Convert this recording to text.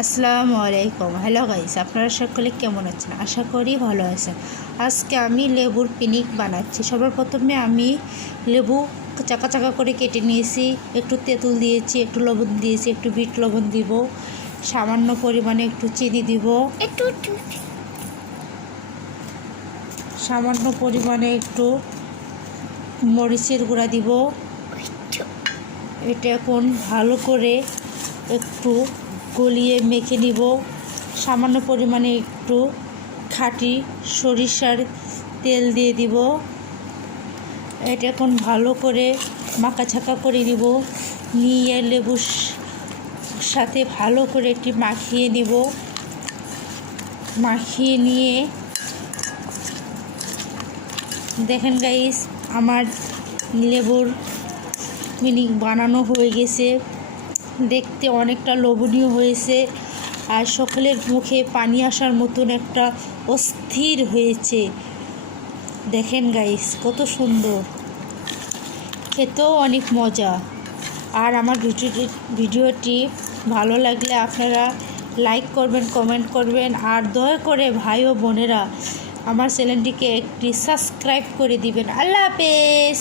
আসসালামু আলাইকুম। Hello guys, আপনারা সকলে কেমন আছেন? আশা করি ভালো আছেন। আজকে আমি লেবুর পিনিক বানাচ্ছি। সবার প্রথমে আমি লেবু চাকা চাকা করে কেটে নিয়েছি, একটু তেঁতুল দিয়েছি, একটু লবণ দিয়েছি, একটু বিট লবণ দিব, সামান্য পরিমাণে একটু চিনি দিব, সামান্য পরিমাণে একটু মরিচের গুঁড়া দিব। এটা এখন ভালো করে একটু গলিয়ে মেখে নিব। সামান্য পরিমাণে একটু খাঁটি সরিষার তেল দিয়ে দিব। এটা এখন ভালো করে মাখাছাকা করে নিব। নিয়ে লেবুর সাথে ভালো করে এটি মাখিয়ে নিব। মাখিয়ে নিয়ে দেখেন গাইস, আমার লেবুর পিনিক বানানো হয়ে গেছে। দেখতে অনেকটা লোভনীয় হয়েছে, আর সকলের মুখে পানি আসার মতন একটা অস্থির হয়েছে। দেখেন গাইস, কত সুন্দর, খেতেও অনেক মজা। আর আমার ভিডিওটি ভালো লাগলে আপনারা লাইক করবেন, কমেন্ট করবেন, আর দয়া করে ভাই ও বোনেরা আমার চ্যানেলটিকে একটি সাবস্ক্রাইব করে দিবেন। আল্লাহ হাফেজ।